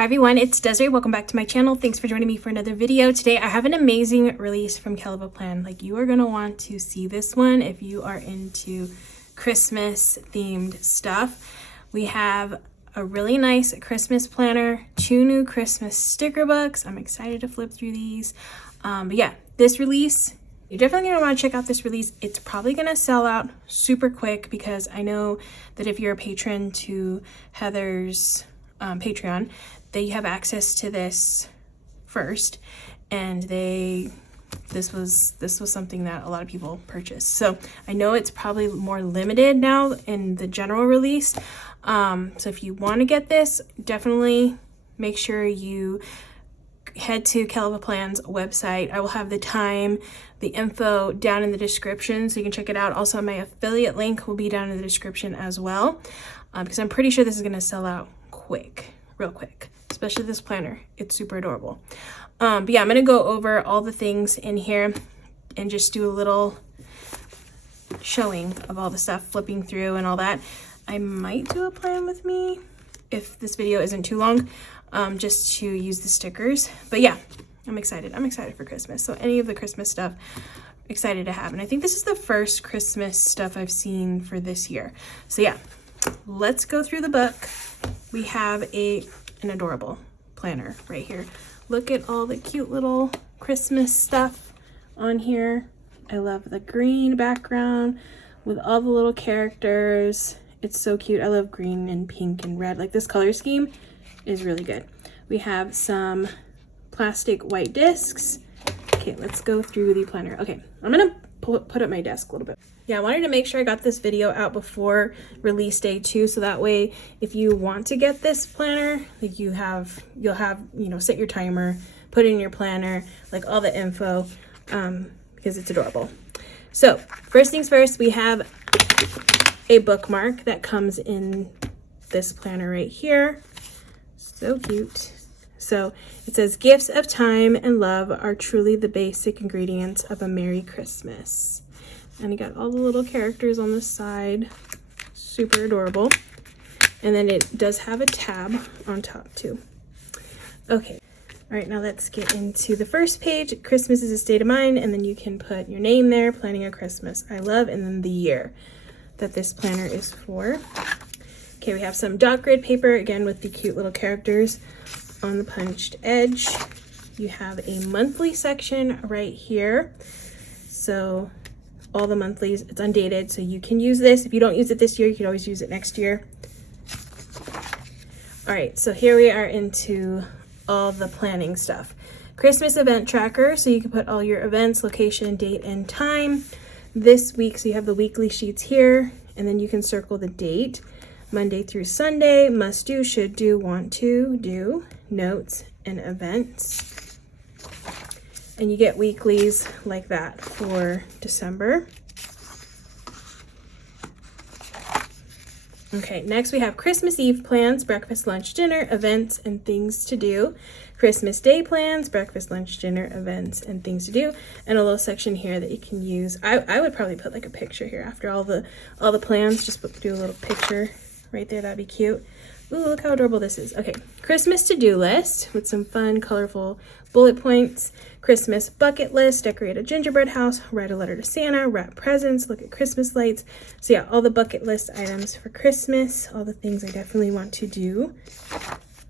Hi everyone, it's Desiree. Welcome back to my channel. Thanks for joining me for another video. Today I have an amazing release from Kellofaplan. Like, you are going to want to see this one if you are into Christmas themed stuff. We have a really nice Christmas planner, 2 new Christmas sticker books. I'm excited to flip through these. But yeah, this release, you're definitely going to want to check out this release. It's probably going to sell out super quick because I know that if you're a patron to Heather's Patreon, they have access to this first, and this was something that a lot of people purchased. So I know it's probably more limited now in the general release. So if you want to get this, definitely make sure you head to Kellofaplan's website. I will have the time, the info down in the description so you can check it out. Also, my affiliate link will be down in the description as well, because I'm pretty sure this is going to sell out quick, real quick, especially this planner. It's super adorable. But yeah, I'm going to go over all the things in here and just do a little showing of all the stuff, flipping through and all that. I might do a plan with me if this video isn't too long, just to use the stickers. But yeah, I'm excited. I'm excited for Christmas. So any of the Christmas stuff, excited to have. And I think this is the first Christmas stuff I've seen for this year. So yeah, let's go through the book. We have an adorable planner right here. Look at all the cute little Christmas stuff on here. I love the green background with all the little characters. It's so cute. I love green and pink and red. Like, this color scheme is really good. We have some plastic white discs. Okay, let's go through the planner. Okay, I'm gonna put up my desk a little bit. Yeah, I wanted to make sure I got this video out before release day too, so that way if you want to get this planner, like you'll have, you know, set your timer, put it in your planner, like all the info, because it's adorable. So first things first, we have a bookmark that comes in this planner right here. So cute. So it says, gifts of time and love are truly the basic ingredients of a Merry Christmas. And you got all the little characters on the side. Super adorable. And then it does have a tab on top too. Okay. All right, now let's get into the first page. Christmas is a state of mind, and then you can put your name there, planning a Christmas I love, and then the year that this planner is for. Okay, we have some dot grid paper, again with the cute little characters on the punched edge. You have a monthly section right here. So all the monthlies, it's undated, so you can use this. If you don't use it this year, you can always use it next year. All right, so here we are into all the planning stuff. Christmas event tracker, so you can put all your events, location, date, and time. This week, so you have the weekly sheets here, and then you can circle the date. Monday through Sunday, must do, should do, want to do, notes, and events. And you get weeklies like that for December. Okay, next we have Christmas Eve plans, breakfast, lunch, dinner, events, and things to do. Christmas Day plans, breakfast, lunch, dinner, events, and things to do. And a little section here that you can use. I would probably put like a picture here after all the plans. Just do a little picture right there. That'd be cute. Ooh, look how adorable this is. Okay, Christmas to-do list with some fun, colorful bullet points. Christmas bucket list, decorate a gingerbread house, write a letter to Santa, wrap presents, look at Christmas lights. So yeah, all the bucket list items for Christmas, all the things I definitely want to do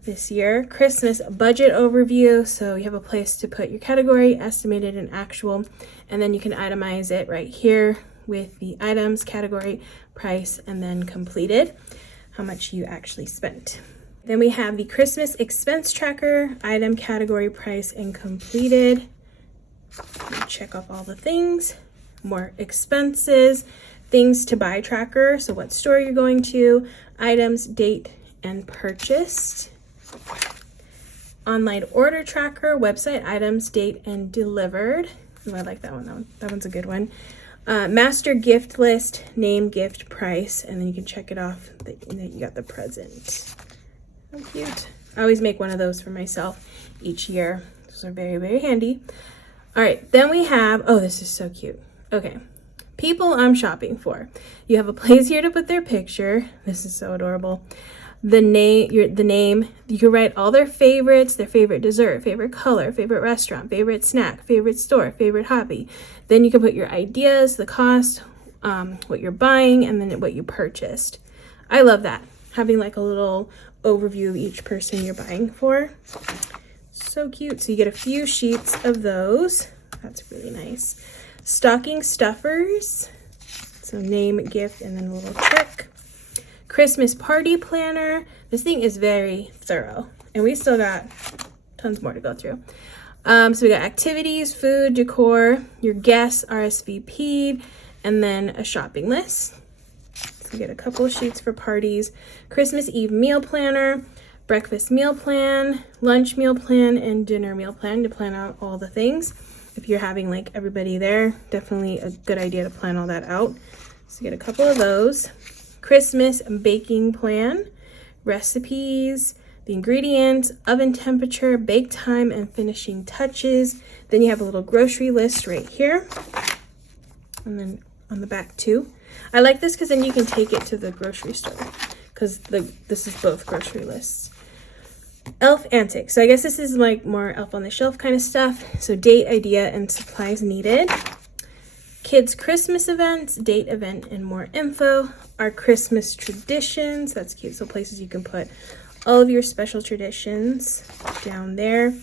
this year. Christmas budget overview, so you have a place to put your category, estimated and actual, and then you can itemize it right here with the items, category, price, and then completed, how much you actually spent. Then we have the Christmas expense tracker, item, category, price, and completed. Check off all the things. More expenses, things to buy tracker, so what store you're going to, items, date, and purchased. Online order tracker, website, items, date, and delivered. Oh, I like that one. That one's a good one. Master gift list, name, gift, price, and then you can check it off that you got the present. How cute. I always make one of those for myself each year. Those are very, very handy. All right, then we have, oh, this is so cute. Okay, people I'm shopping for. You have a place here to put their picture. This is so adorable. the name. You can write all their favorites, their favorite dessert, favorite color, favorite restaurant, favorite snack, favorite store, favorite hobby. Then you can put your ideas, the cost, what you're buying, and then what you purchased. I love that, having like a little overview of each person you're buying for. So cute. So you get a few sheets of those. That's really nice. Stocking stuffers. So name, gift, and then a little trick. Christmas party planner. This thing is very thorough, and we still got tons more to go through. So we got activities, food, decor, your guests RSVP'd, and then a shopping list. So you get a couple of sheets for parties. Christmas Eve meal planner, breakfast meal plan, lunch meal plan, and dinner meal plan to plan out all the things. If you're having like everybody there, definitely a good idea to plan all that out. So get a couple of those. Christmas baking plan, recipes, the ingredients, oven temperature, bake time, and finishing touches. Then you have a little grocery list right here. And then on the back too. I like this because then you can take it to the grocery store, because this is both grocery lists. Elf antics. So I guess this is like more elf on the shelf kind of stuff. So date, idea, and supplies needed. Kids Christmas events, date, event, and more info. Our Christmas traditions. That's cute. So places you can put all of your special traditions down there.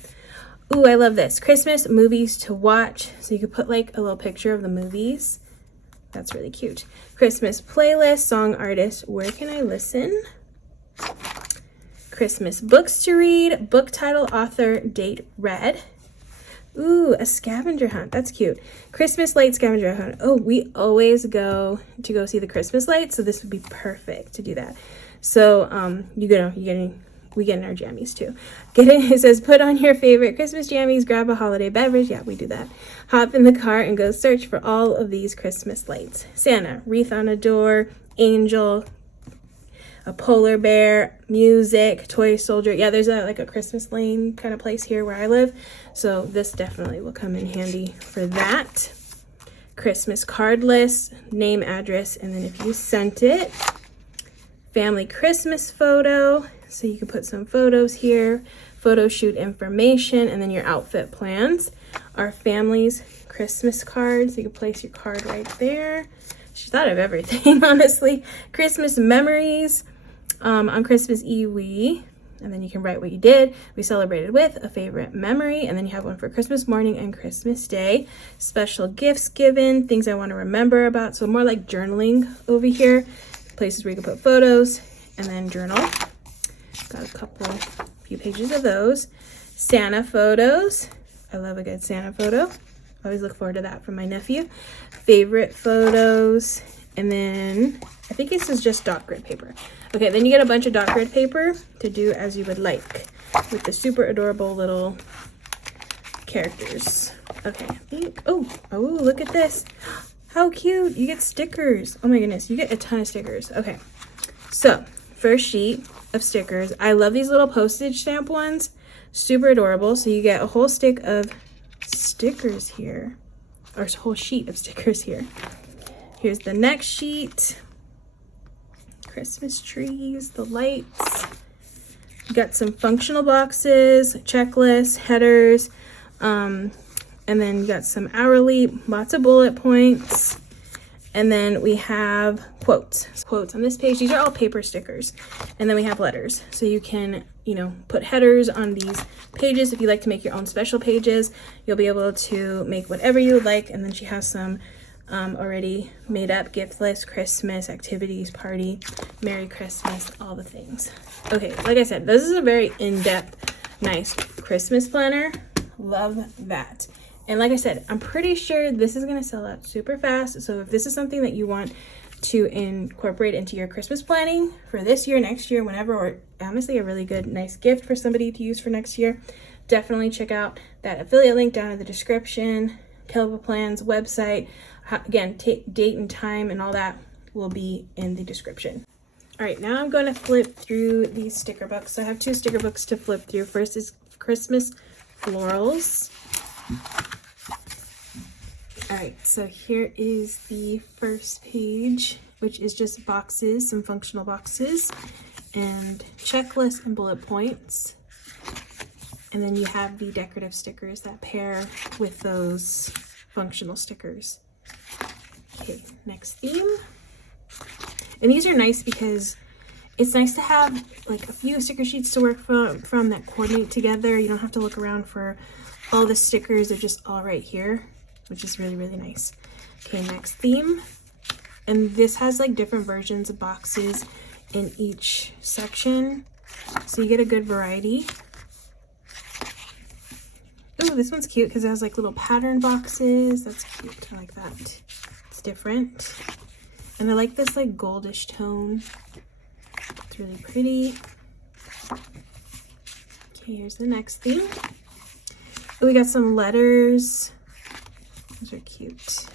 Ooh, I love this. Christmas movies to watch. So you could put like a little picture of the movies. That's really cute. Christmas playlist, song artist, where can I listen? Christmas books to read, book title, author, date, read. Ooh, a scavenger hunt. That's cute. Christmas light scavenger hunt. Oh, we always go see the Christmas lights, so this would be perfect to do that. So, we get in our jammies too. It says, put on your favorite Christmas jammies, grab a holiday beverage. Yeah, we do that. Hop in the car and go search for all of these Christmas lights. Santa, wreath on a door, angel, a polar bear, music, toy soldier. Yeah, there's like a Christmas lane kind of place here where I live. So this definitely will come in handy for that. Christmas card list, name, address, and then if you sent it. Family Christmas photo. So you can put some photos here, photo shoot information, and then your outfit plans. Our family's Christmas card. So you can place your card right there. She thought of everything, honestly. Christmas memories. On Christmas Eve, and then you can write what you did. We celebrated with a favorite memory, and then you have one for Christmas morning and Christmas Day. Special gifts given, things I want to remember about. So more like journaling over here. Places where you can put photos, and then journal. Got a few pages of those. Santa photos. I love a good Santa photo. Always look forward to that from my nephew. Favorite photos, and then I think this is just dot grid paper. Okay, then you get a bunch of dot grid paper to do as you would like with the super adorable little characters. Okay, I think, oh, look at this. How cute. You get stickers. Oh my goodness, you get a ton of stickers. Okay, so first sheet of stickers. I love these little postage stamp ones. Super adorable. So you get a whole stick of stickers here, or a whole sheet of stickers here. Here's the next sheet. Christmas trees, the lights. You got some functional boxes, checklists, headers, and then you got some hourly, lots of bullet points, and then we have quotes on this page. These are all paper stickers, and then we have letters, so you can put headers on these pages. If you like to make your own special pages, you'll be able to make whatever you would like. And then she has some already made up gift list, Christmas, activities, party, Merry Christmas, all the things. Okay, like I said, this is a very in-depth, nice Christmas planner. Love that. And like I said, I'm pretty sure this is going to sell out super fast. So if this is something that you want to incorporate into your Christmas planning for this year, next year, whenever, or honestly a really good, nice gift for somebody to use for next year, definitely check out that affiliate link down in the description. Kellofaplan's website. Again, date and time and all that will be in the description. All right, now I'm going to flip through these sticker books. So I have two sticker books to flip through. First is Christmas Florals. All right, so here is the first page, which is just boxes, some functional boxes. and checklist and bullet points. And then you have the decorative stickers that pair with those functional stickers. Okay, next theme. And these are nice because it's nice to have like a few sticker sheets to work from that coordinate together. You don't have to look around for all the stickers. They're just all right here, which is really, really nice. Okay, next theme. And this has like different versions of boxes in each section, so you get a good variety. Oh, this one's cute because it has like little pattern boxes. That's cute. I like that. It's different. And I like this like goldish tone. It's really pretty. Okay, here's the next thing. Oh, we got some letters. Those are cute.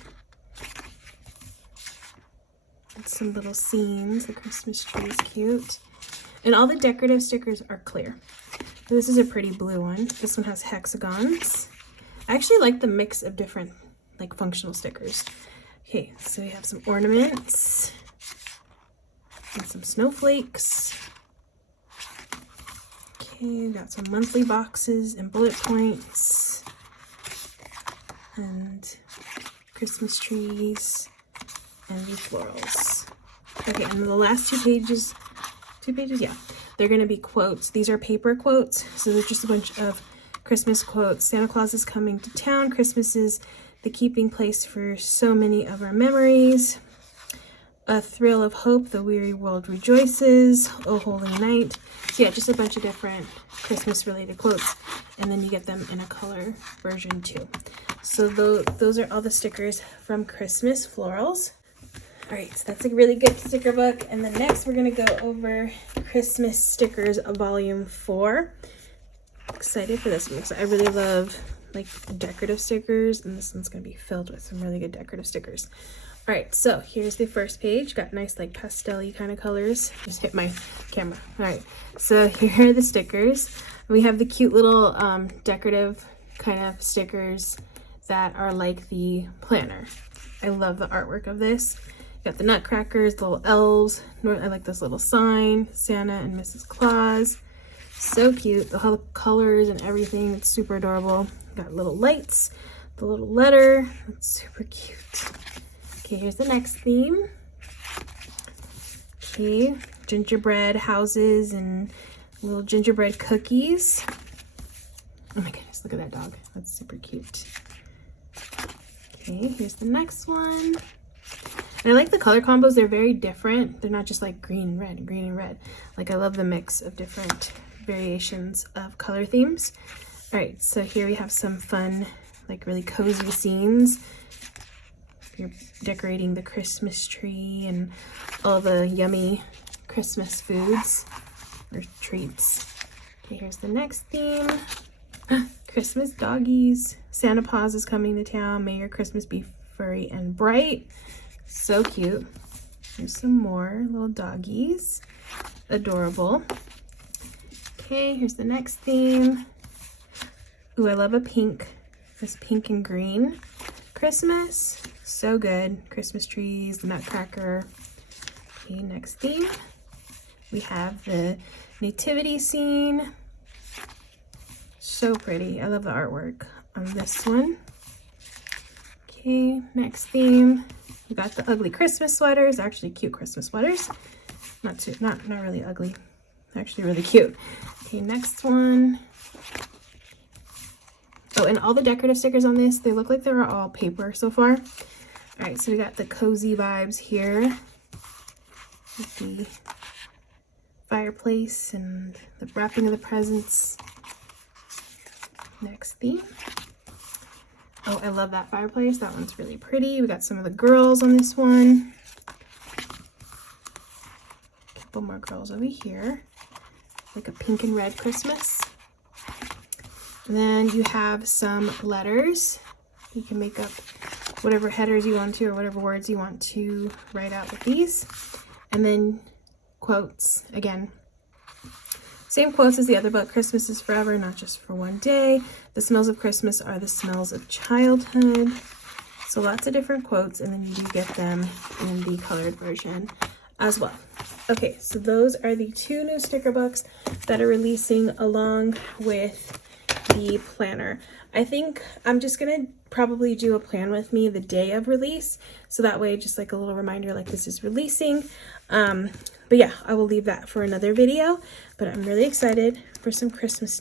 And some little scenes. The Christmas tree is cute. And all the decorative stickers are clear. This is a pretty blue one. This one has hexagons. I actually like the mix of different like functional stickers. Okay, so we have some ornaments and some snowflakes. Okay, we got some monthly boxes and bullet points and Christmas trees and the florals. Okay, and the last two pages, yeah, they're going to be quotes. These are paper quotes, so they're just a bunch of Christmas quotes. Santa Claus is coming to town. Christmas is the keeping place for so many of our memories. A thrill of hope, the weary world rejoices. Oh, holy night. So yeah, just a bunch of different Christmas related quotes, and then you get them in a color version too. So those are all the stickers from Christmas Florals. All right, so that's a really good sticker book. And then next we're gonna go over Christmas stickers volume 4. Excited for this one because I really love like decorative stickers, and this one's gonna be filled with some really good decorative stickers. All right, so here's the first page. Got nice like pastel-y kind of colors. Just hit my camera. All right, so here are the stickers. We have the cute little decorative kind of stickers that are like the planner. I love the artwork of this. Got the nutcrackers, the little elves. I like this little sign, Santa and Mrs. Claus. So cute, the whole colors and everything. It's super adorable. Got little lights, the little letter. It's super cute. Okay, here's the next theme. Okay, gingerbread houses and little gingerbread cookies. Oh my goodness, look at that dog. That's super cute. Okay, here's the next one. And I like the color combos. They're very different. They're not just like green and red, green and red. Like I love the mix of different variations of color themes. All right, so here we have some fun, like really cozy scenes. You're decorating the Christmas tree and all the yummy Christmas foods or treats. Okay, here's the next theme. Christmas doggies. Santa Paws is coming to town. May your Christmas be furry and bright. So cute. Here's some more little doggies. Adorable. Okay, here's the next theme. Ooh, I love a pink. This pink and green Christmas. So good. Christmas trees, the nutcracker. Okay, next theme. We have the nativity scene. So pretty. I love the artwork on this one. Okay, next theme. We got the ugly Christmas sweaters. Actually cute Christmas sweaters. Not really ugly. Actually really cute. Okay, next one. Oh, and all the decorative stickers on this, they look like they were all paper so far. All right, so we got the cozy vibes here with the fireplace and the wrapping of the presents. Next theme. Oh, I love that fireplace. That one's really pretty. We got some of the girls on this one. A couple more girls over here. Like a pink and red Christmas. And then you have some letters. You can make up whatever headers you want to or whatever words you want to write out with these. And then quotes again. Same quotes as the other book. Christmas is forever, not just for one day. The smells of Christmas are the smells of childhood. So lots of different quotes, and then you do get them in the colored version. as well. Okay, so those are the 2 new sticker books that are releasing along with the planner. I think I'm just gonna probably do a plan with me the day of release, so that way just like a little reminder like this is releasing. But yeah, I will leave that for another video. But I'm really excited for some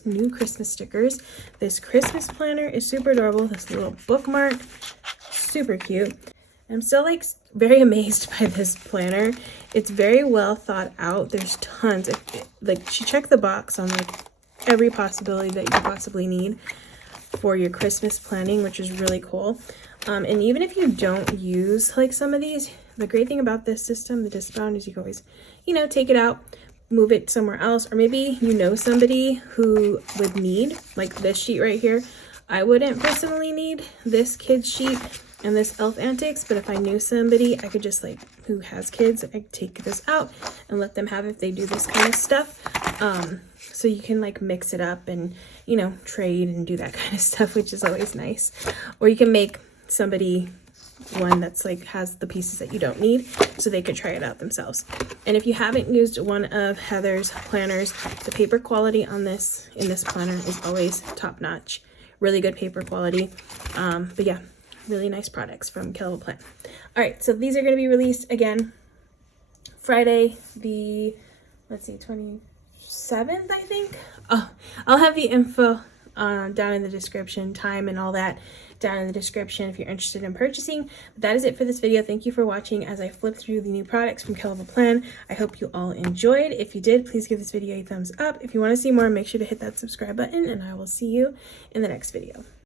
new Christmas stickers. This Christmas planner is super adorable. This little bookmark, super cute. I'm still like very amazed by this planner. It's very well thought out. There's tons of, like, she checked the box on like every possibility that you could possibly need for your Christmas planning, which is really cool. And even if you don't use like some of these, the great thing about this system, the discount, is you can always, you know, take it out, move it somewhere else, or maybe you know somebody who would need like this sheet right here. I wouldn't personally need this kid sheet and this elf antics, but if I knew somebody, I could just like, who has kids, I could take this out and let them have it if they do this kind of stuff. So you can like mix it up and, you know, trade and do that kind of stuff, which is always nice. Or you can make somebody one that's like has the pieces that you don't need, so they could try it out themselves. And if you haven't used one of Heather's planners, the paper quality on this in this planner is always top notch. Really good paper quality. But yeah, really nice products from Kellofaplan. All right, so these are going to be released again Friday the, let's see, 27th, I think. Oh, I'll have the info down in the description, time and all that down in the description if you're interested in purchasing. But that is it for this video. Thank you for watching as I flip through the new products from Kellofaplan. I hope you all enjoyed. If you did, please give this video a thumbs up. If you want to see more, make sure to hit that subscribe button, and I will see you in the next video.